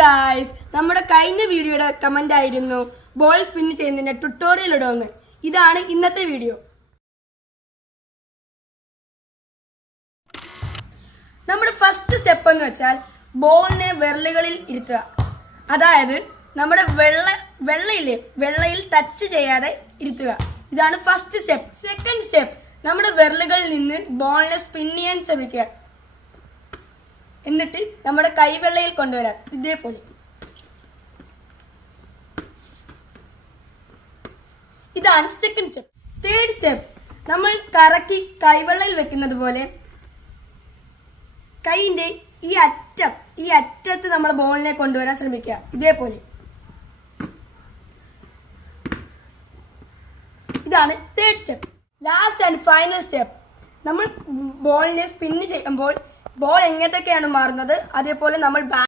Guys, നമ്മുടെ കഴിഞ്ഞ വീഡിയോയുടെ കമന്റ് ആയിരുന്നു ബോൾ സ്പിൻ ചെയ്യുന്നതിന്റെ ട്യൂട്ടോറിയൽ ഇടുമെന്ന്. ഇതാണ് ഇന്നത്തെ വീഡിയോ. നമ്മുടെ ഫസ്റ്റ് സ്റ്റെപ്പ് എന്ന് വെച്ചാൽ ബോളിനെ വിരലുകളിൽ ഇരുത്തുക. അതായത് നമ്മുടെ വെള്ളയിൽ ടച്ച് ചെയ്യാതെ ഇരുത്തുക. ഇതാണ് ഫസ്റ്റ് സ്റ്റെപ്പ്. സെക്കൻഡ് സ്റ്റെപ്പ്, നമ്മുടെ വിരലുകളിൽ നിന്ന് ബോളിനെ സ്പിൻ ചെയ്യാൻ ശ്രമിക്കുക. എന്നിട്ട് നമ്മുടെ കൈവെള്ളയിൽ കൊണ്ടുവരാം, ഇതേപോലെ. ഇതാണ് സെക്കൻഡ് സ്റ്റെപ്പ്. തേർഡ് സ്റ്റെപ്പ്, നമ്മൾ കറക്കി കൈവെള്ളയിൽ വെക്കുന്നത് പോലെ കൈയിന്റെ ഈ അറ്റത്ത് നമ്മൾ ബോളിനെ കൊണ്ടുവരാൻ ശ്രമിക്കുക, ഇതേപോലെ. ഇതാണ് third step. Last and final step, നമ്മൾ ബോളിനെ സ്പിൻ ചെയ്യുമ്പോൾ ബോൾ എങ്ങോട്ടൊക്കെയാണ് മാറുന്നത് അതേപോലെ നമ്മൾ